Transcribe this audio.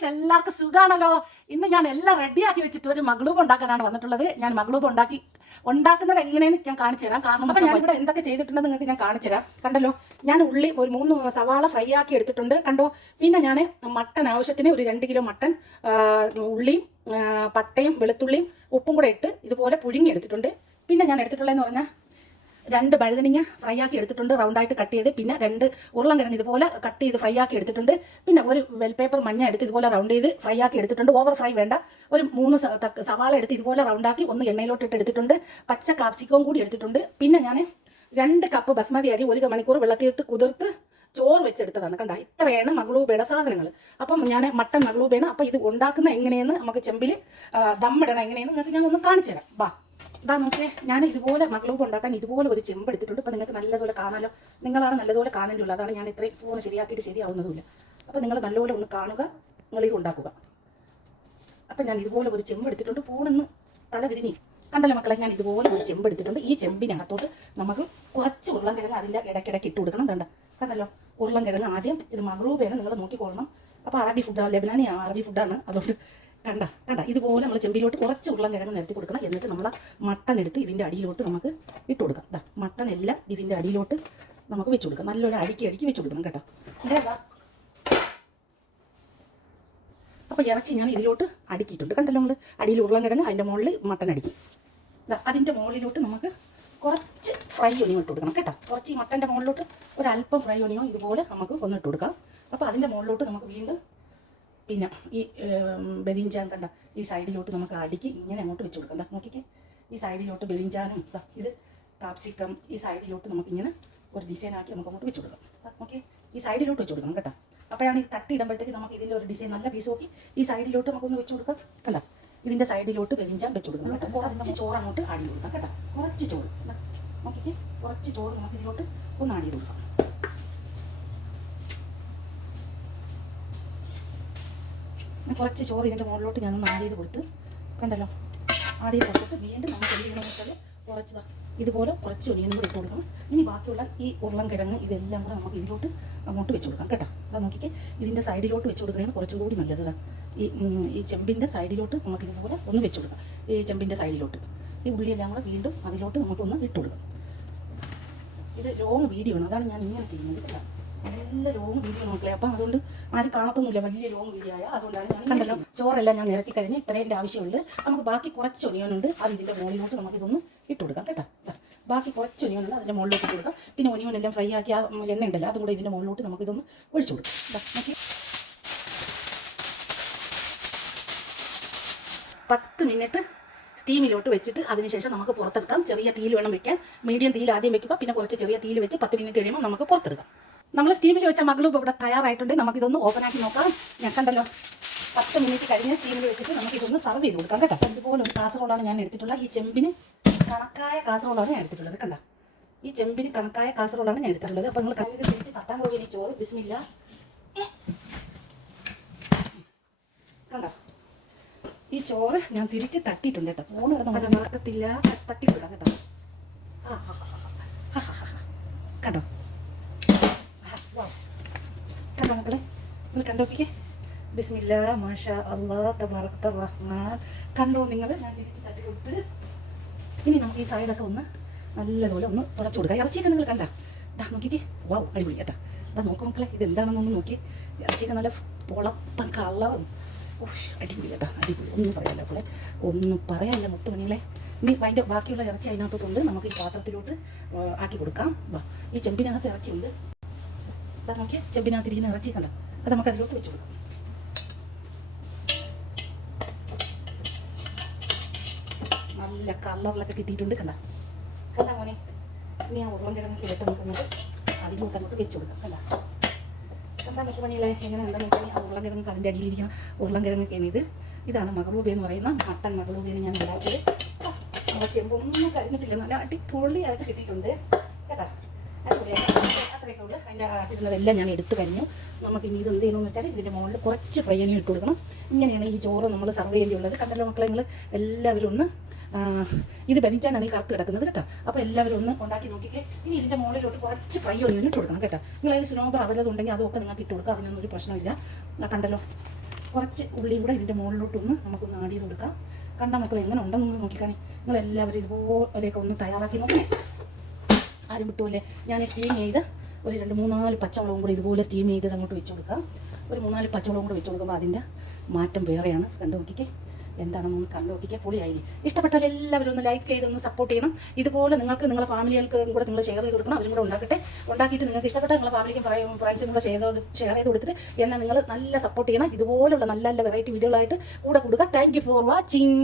Friends, എല്ലാവർക്കും സുഖാണല്ലോ. ഇന്ന് ഞാൻ എല്ലാം റെഡിയാക്കി വെച്ചിട്ട് ഒരു മഗ്ലൂബ് ഉണ്ടാക്കാനാണ് വന്നിട്ടുള്ളത്. ഞാൻ മഗ്ലൂബ് ഉണ്ടാക്കുന്നത് എങ്ങനെയെന്ന് ഞാൻ കാണിച്ചു തരാം. കാരണം ഞാൻ ഇവിടെ എന്തൊക്കെ ചെയ്തിട്ടുണ്ടെന്ന് നിങ്ങൾക്ക് ഞാൻ കാണിച്ചു തരാം. കണ്ടല്ലോ, ഞാൻ ഉള്ളി ഒരു 3 സവാള ഫ്രൈ ആക്കി എടുത്തിട്ടുണ്ട്. കണ്ടോ, പിന്നെ ഞാൻ മട്ടൻ ആവശ്യത്തിന് ഒരു 2 കിലോ മട്ടൻ ഉള്ളിയും പട്ടയും വെളുത്തുള്ളിയും ഉപ്പും കൂടെ ഇട്ട് ഇതുപോലെ പുഴുങ്ങി എടുത്തിട്ടുണ്ട്. പിന്നെ ഞാൻ എടുത്തിട്ടുള്ളതെന്ന് പറഞ്ഞാൽ 2 വഴുതനങ്ങ ഫ്രൈ ആക്കി എടുത്തിട്ടുണ്ട്, റൗണ്ടായിട്ട് കട്ട് ചെയ്ത്. പിന്നെ 2 ഉരുളൻകിഴങ്ങ് ഇതുപോലെ കട്ട് ചെയ്ത് ഫ്രൈ ആക്കി എടുത്തിട്ടുണ്ട്. പിന്നെ ഒരു വെൽ പേപ്പർ മഞ്ഞ എടുത്ത് ഇതുപോലെ റൗണ്ട് ചെയ്ത് ഫ്രൈ ആക്കി എടുത്തിട്ടുണ്ട്. ഓവർ ഫ്രൈ വേണ്ട. ഒരു 3 സവാള എടുത്ത് ഇതുപോലെ റൗണ്ടാക്കി ഒന്ന് എണ്ണയിലോട്ട് ഇട്ട് എടുത്തിട്ടുണ്ട്. പച്ച കാപ്സിക്കവും കൂടി എടുത്തിട്ടുണ്ട്. പിന്നെ ഞാൻ 2 കപ്പ് ബസ്മതി അരി 1 മണിക്കൂർ വെള്ളത്തിലിട്ട് കുതിർത്ത് ചോറ് വെച്ചെടുത്തതാണ്. കണ്ട, ഇത്രയാണ് മഗ്ലൂബയുടെ സാധനങ്ങൾ. അപ്പം ഞാൻ മട്ടൻ മഗ്ലൂബയാണ്. അപ്പം ഇത് ഉണ്ടാക്കുന്ന എങ്ങനെയെന്ന് നമുക്ക് ചെമ്പിൽ ദമ്മിടണം എങ്ങനെയെന്ന് നിങ്ങൾക്ക് ഞാൻ ഒന്ന് കാണിച്ചു തരാം. വാ, ഇതാ നോക്കിയേ, ഞാൻ ഇതുപോലെ മഗ്ലൂബ് ഉണ്ടാക്കാൻ ഇതുപോലെ ഒരു ചെമ്പ് എടുത്തിട്ടുണ്ട്. ഇപ്പം നിങ്ങൾക്ക് നല്ലതുപോലെ കാണാമല്ലോ. നിങ്ങളാണ് നല്ലതുപോലെ കാണേണ്ടിയുള്ളൂ. അതാണ് ഞാൻ ഇത്രയും ഫോൺ ശരിയാക്കിയിട്ട് ശരിയാവുന്നതുമില്ല. അപ്പം നിങ്ങൾ നല്ലപോലെ ഒന്ന് കാണുക, നിങ്ങളിത് ഉണ്ടാക്കുക. അപ്പം ഞാൻ ഇതുപോലെ ഒരു ചെമ്പ് എടുത്തിട്ടുണ്ട്. പൂണെന്ന് തല വിരിഞ്ഞി കണ്ടല്ലോ മക്കളെ, ഞാൻ ഇതുപോലെ ഒരു ചെമ്പ് എടുത്തിട്ടുണ്ട്. ഈ ചെമ്പിനകത്തോട്ട് നമുക്ക് കുറച്ച് ഉരുളൻകിഴങ്ങ് അതിൻ്റെ ഇടയ്ക്കിടയ്ക്ക് ഇട്ട് കൊടുക്കണം. കണ്ടല്ലോ, ഉരുളൻകിഴങ്ങ് ആദ്യം ഇത് മഗ്ലൂബാണ്, നിങ്ങൾ നോക്കിക്കൊള്ളണം. അപ്പോൾ അറബി ഫുഡാണ്, ലെബനാനി അറബി ഫുഡാണ്. അതുകൊണ്ട് കണ്ട ഇതുപോലെ നമ്മൾ ചെമ്പിലോട്ട് കുറച്ച് ഉരുളൻകിഴങ്ങ് നിരത്തി കൊടുക്കണം. എന്നിട്ട് നമ്മൾ മട്ടൻ എടുത്ത് ഇതിൻ്റെ അടിയിലോട്ട് നമുക്ക് ഇട്ട് കൊടുക്കാം. മട്ടൻ എല്ലാം ഇതിൻ്റെ അടിയിലോട്ട് നമുക്ക് വെച്ച് കൊടുക്കാം. നല്ലൊരു അടുക്കി വെച്ച് കൊടുക്കണം കേട്ടോ. അപ്പോൾ ഇറച്ചി ഞാൻ ഇതിലോട്ട് അടുക്കിയിട്ടുണ്ട്. കണ്ടല്ലോ, നമ്മൾ അടിയിൽ ഉരുളൻകിഴങ്ങ്, അതിൻ്റെ മുകളിൽ മട്ടൻ അടുക്കി. അതിൻ്റെ മുകളിലോട്ട് നമുക്ക് കുറച്ച് ഫ്രൈ ഒനിയോ ഇട്ട് കൊടുക്കണം കേട്ടോ. കുറച്ച് ഈ മട്ടൻ്റെ മുകളിലോട്ട് ഒരല്പം ഫ്രൈ ഒനിയോ ഇതുപോലെ നമുക്ക് ഒന്ന് ഇട്ട് കൊടുക്കാം. അപ്പോൾ അതിൻ്റെ മുകളിലോട്ട് നമുക്ക് വീണ്ടും പിന്നെ ഈ ബെലിഞ്ചാൻ കണ്ട ഈ സൈഡിലോട്ട് നമുക്ക് അടുക്കി ഇങ്ങനെ അങ്ങോട്ട് വെച്ച് കൊടുക്കാം. നോക്കിക്കേ, ഈ സൈഡിലോട്ട് ബെലിഞ്ചാനും ഇത് കാപ്സിക്കം ഈ സൈഡിലോട്ട് നമുക്കിങ്ങനെ ഒരു ഡിസൈനാക്കി നമുക്ക് അങ്ങോട്ട് വെച്ച് കൊടുക്കാം. ഓക്കെ, ഈ സൈഡിലോട്ട് വെച്ച് കൊടുക്കണം കേട്ടോ. അപ്പോഴാണ് ഈ തട്ടി ഇടുമ്പോഴത്തേക്ക് നമുക്ക് ഇതിൻ്റെ ഒരു ഡിസൈൻ നല്ല പീസ് നോക്കി ഈ സൈഡിലോട്ട് നമുക്കൊന്ന് വെച്ച് കൊടുക്കാം. കണ്ട, ഇതിൻ്റെ സൈഡിലോട്ട് ബെലിഞ്ചാൻ വെച്ച് കൊടുക്കണം കേട്ടോ. കുറച്ച് ചോറ് അങ്ങോട്ട് ആടി കൊടുക്കാം കേട്ടോ. കുറച്ച് ചോറ് നോക്കിക്കേ, കുറച്ച് ചോറ് നമുക്ക് ഇതിലോട്ട് ഒന്ന് ആടി കൊടുക്കാം. കുറച്ച് ചോറ് ഇതിൻ്റെ മുകളിലോട്ട് ഞാനൊന്ന് ആഡ് ചെയ്ത് കൊടുത്ത് കണ്ടല്ലോ, ആഡ് ചെയ്ത് കൊടുത്തിട്ട് വീണ്ടും നമുക്ക് എന്ത് ചെയ്യണമെന്ന് വെച്ചാൽ കുറച്ച് ഇതുപോലെ കുറച്ച് ഒനിയനും കൂടി ഇട്ട് കൊടുക്കണം. ഇനി ബാക്കിയുള്ള ഈ ഉരുളൻകിഴങ്ങ് ഇതെല്ലാം കൂടെ നമുക്ക് ഇതിലോട്ട് അങ്ങോട്ട് വെച്ച് കൊടുക്കാം കേട്ടോ. അതാ നോക്കിക്കേ, ഇതിൻ്റെ സൈഡിലോട്ട് വെച്ച് കൊടുക്കുകയാണ് കുറച്ചും കൂടി നല്ലത്. ഈ ചെമ്പിൻ്റെ സൈഡിലോട്ട് നമുക്ക് ഇതുപോലെ ഒന്ന് വെച്ച് കൊടുക്കാം. ഈ ചെമ്പിൻ്റെ സൈഡിലോട്ട് ഈ ഉള്ളിയെല്ലാം കൂടെ വീണ്ടും അതിലോട്ട് നമുക്കൊന്ന് ഇട്ട് കൊടുക്കാം. ഇത് ലോങ് വീഡിയോ ആണ്, അതാണ് ഞാൻ ഇങ്ങനെ ചെയ്യുന്നത് കേട്ടോ. നല്ല ലോങ് വീഡിയോ നോക്കില്ലേ. അപ്പം അതുകൊണ്ട് ആരും കാണത്തൊന്നുമില്ല, വലിയ ലോങ് വീഡിയോ ആയ. അതുകൊണ്ടാണ് ഞാൻ കണ്ടല്ലോ, ചോറെല്ലാം ഞാൻ നിരത്തി കഴിഞ്ഞ് ഇത്രയും ആവശ്യമുള്ളൂ. നമുക്ക് ബാക്കി കുറച്ച് ഒനിയനുണ്ട്, അത് ഇതിൻ്റെ മുകളിലോട്ട് നമുക്കിതൊന്ന് ഇട്ട് കൊടുക്കാം കേട്ടോ. ബാക്കി കുറച്ച് ഒനിയനുണ്ട്, അതിൻ്റെ മുകളിലോട്ട് ഇട്ട് കൊടുക്കാം. പിന്നെ ഒനിയനെല്ലാം ഫ്രൈ ആക്കി ആ എണ്ണ ഉണ്ടല്ലോ, അതും കൂടെ ഇതിൻ്റെ മുകളിലോട്ട് നമുക്കിതൊന്ന് ഒഴിച്ചു കൊടുക്കാം. നോക്കി 10 മിനിറ്റ് സ്റ്റീമിലോട്ട് വെച്ചിട്ട് അതിനുശേഷം നമുക്ക് പുറത്തെടുക്കാം. ചെറിയ തീയിൽ വേണം വെക്കാൻ. മീഡിയം തീയിൽ ആദ്യം വെക്കുക, പിന്നെ കുറച്ച് ചെറിയ തീയിൽ വെച്ച് 10 മിനിറ്റ് കഴിയുമ്പോൾ നമുക്ക് പുറത്തെടുക്കാം. നമ്മൾ സ്റ്റീമിൽ വെച്ച മഗ്ലൂബ് ഇവിടെ തയ്യാറായിട്ടുണ്ട്. നമുക്കിതൊന്ന് ഓപ്പൺ ആക്കി നോക്കാം. ഞാൻ കണ്ടല്ലോ, 10 മിനിറ്റ് കഴിഞ്ഞ് സ്റ്റീമിൽ വെച്ചിട്ട് നമുക്കിതൊന്ന് സർവ് ചെയ്ത് കൊടുക്കാം കേട്ടോ. ഇതുപോലെ ഒരു കാസറോളാണ് ഞാൻ എടുത്തിട്ടുള്ളത്. ഈ ചെമ്പിന് കണക്കായ കാസറോളാണ് ഞാൻ എടുത്തിട്ടുള്ളത്. കണ്ട, ഈ ചെമ്പിന് കണക്കായ കാസറോളാണ് ഞാൻ എടുത്തിട്ടുള്ളത്. അപ്പോൾ നിങ്ങൾ കണ്ണിൽ തിരിച്ച് തട്ടാൻ പോവുകയാണ് ഈ ചോറ്. ബിസ്മില്ല. കണ്ടോ, ഈ ചോറ് ഞാൻ തിരിച്ച് തട്ടിയിട്ടുണ്ട് കേട്ടോ. ഫോൺ കിടന്ന് നടക്കത്തില്ല, തട്ടിയിട്ടില്ല കേട്ടോ. കണ്ടോ കണ്ടോ മക്കളെ, നിങ്ങൾ കണ്ടോക്കിക്കേ. ബിസ്മില്ല, മാഷാ അല്ലാഹ്, തബാറക് റഹ്മാൻ. കണ്ടോ നിങ്ങൾ, ഞാൻ തിരിച്ച് തട്ടി കൊടുത്ത്. ഇനി നമുക്ക് ഈ സൈഡൊക്കെ ഒന്ന് നല്ലതുപോലെ ഒന്ന് തുടച്ചു കൊടുക്കാം. ഇറച്ചിയൊക്കെ നിങ്ങൾ കണ്ട, ഇതാ നോക്കിക്കേ. വാവ്, അടിപൊളി കേട്ടോ. ഇതാ നോക്കും മക്കളെ, ഇതെന്താണെന്നൊന്ന് നോക്കി. ഇറച്ചിയൊക്കെ നല്ല പൊളപ്പം കളറും അടിപൊളി കേട്ടോ, അടിപൊളി. ഒന്നും പറയാല്ല പോലെ, ഒന്നും പറയാനില്ല മുത്തുമണികളെ. ഇനി അതിൻ്റെ ബാക്കിയുള്ള ഇറച്ചി അതിനകത്തോട്ടുണ്ട് നമുക്ക് ഈ പാത്രത്തിലോട്ട് ആക്കി കൊടുക്കാം. വാ, ഈ ചെമ്പിനകത്ത് ഇറച്ചിയുണ്ട്. അതാ നോക്കിയാൽ ചെമ്പിനകത്തിരിക്കുന്ന ഇറച്ചി കണ്ട, അത് നമുക്ക് അതിലോട്ട് വെച്ച് കൊടുക്കാം. നല്ല കളറിലൊക്കെ കിട്ടിയിട്ടുണ്ട്. കണ്ട മോനെ, ഇനി ആ ഉരുളൻകിഴങ്ങ് ഇട്ട് നോക്കുന്നത് അതിലോട്ട് അങ്ങോട്ട് വെച്ച് കൊടുക്കാം. കണ്ട മുത്തുമണികളെ, എങ്ങനെ ഉണ്ടെന്ന് നോക്കി. ആ ഉരുളൻകിഴങ്ങ് അതിൻ്റെ അടിയിലിരിക്കുന്ന ഉരുളൻകിഴങ്ങൊക്കെയാണ് ഇത്. ഇതാണ് മഗ്ലൂബ് എന്ന് പറയുന്ന മട്ടൻ മഗ്ലൂബിന് ഞാൻ ഉണ്ടാക്കിയത്. നമ്മുടെ ചെമ്പൊന്നും കരിഞ്ഞിട്ടില്ല, നല്ല അടിപൊളിയായിട്ട് കിട്ടിയിട്ടുണ്ട് കേട്ടോ. അത്രയൊക്കെ ഉള്ളു. അതിൻ്റെ ഇരുന്നതെല്ലാം ഞാൻ എടുത്തു കഴിഞ്ഞു. നമുക്ക് ഇനി ഇത് എന്ത് ചെയ്യണമെന്ന് വെച്ചാൽ ഇതിൻ്റെ മുകളിൽ കുറച്ച് ഫ്രൈ ഇട്ട് കൊടുക്കണം. ഇങ്ങനെയാണ് ഈ ചോറ് നമ്മൾ സർവ് ചെയ്യേണ്ടിയുള്ളത്. കണ്ടല്ലോ മക്കളെ, നിങ്ങൾ എല്ലാവരും ഒന്ന് ഇത് ബനിച്ചാനാണ് ഈ കറുത്ത് കിടക്കുന്നത് കേട്ടോ. അപ്പോൾ എല്ലാവരും ഒന്ന് ഉണ്ടാക്കി നോക്കിക്കേ. ഇനി ഇതിൻ്റെ മുകളിലോട്ട് കുറച്ച് ഫ്രൈ ഒനിയൻ ഇട്ട് കൊടുക്കണം കേട്ടോ. നിങ്ങൾ അതിന് സ്നോബർ അവലത് ഉണ്ടെങ്കിൽ അതൊക്കെ നിങ്ങൾക്ക് ഇട്ട് കൊടുക്കുക, അതിനൊന്നും ഒരു പ്രശ്നമില്ല. കണ്ടല്ലോ, കുറച്ച് ഉള്ളിയും കൂടെ ഇതിൻ്റെ മുകളിലോട്ടൊന്ന് നമുക്കൊന്ന് ആഡ് ചെയ്ത് കൊടുക്കാം. കണ്ട മക്കൾ എങ്ങനെ ഉണ്ടെന്ന് നോക്കിക്കാണി. നിങ്ങളെല്ലാവരും ഇതുപോലെയൊക്കെ ഒന്ന് തയ്യാറാക്കി നോക്കണേ. ആരും വിട്ടുപോലെ ഞാൻ സ്റ്റീം ചെയ്ത് ഒരു 2-3-4 പച്ചമുളകും കൂടി ഇതുപോലെ സ്റ്റീം ചെയ്ത് അങ്ങോട്ട് വെച്ച് കൊടുക്കാം. ഒരു 3-4 പച്ചമുളകും കൂടി വെച്ച് കൊടുക്കുമ്പോൾ അതിൻ്റെ മാറ്റം വേറെയാണ്. കണ്ടു നോക്കിക്കേ, എന്താണെന്നൊന്ന് കണ്ടു നോക്കിക്കേ, പൊളിയായി. ഇഷ്ടപ്പെട്ടാൽ എല്ലാവരും ഒന്ന് ലൈക്ക് ചെയ്തൊന്ന് സപ്പോർട്ട് ചെയ്യണം. ഇതുപോലെ നിങ്ങൾക്ക് നിങ്ങളുടെ ഫാമിലികൾക്കും കൂടെ നിങ്ങൾ ഷെയർ ചെയ്ത് കൊടുക്കണം. അവരും കൂടെ ഉണ്ടാക്കട്ടെ. ഉണ്ടാക്കിയിട്ട് നിങ്ങൾക്ക് ഇഷ്ടപ്പെട്ടാൽ നിങ്ങളുടെ ഫാമിലിക്കും ഫ്രണ്ട്സിനും കൂടെ ഷെയർ ചെയ്ത് കൊടുത്തിട്ട് എന്നെ നിങ്ങൾ നല്ല സപ്പോർട്ട് ചെയ്യണം. ഇതുപോലുള്ള നല്ല നല്ല വെറൈറ്റി വീഡിയോകളായിട്ട് കൂടെ കൊടുക്കുക. Thank you for watching.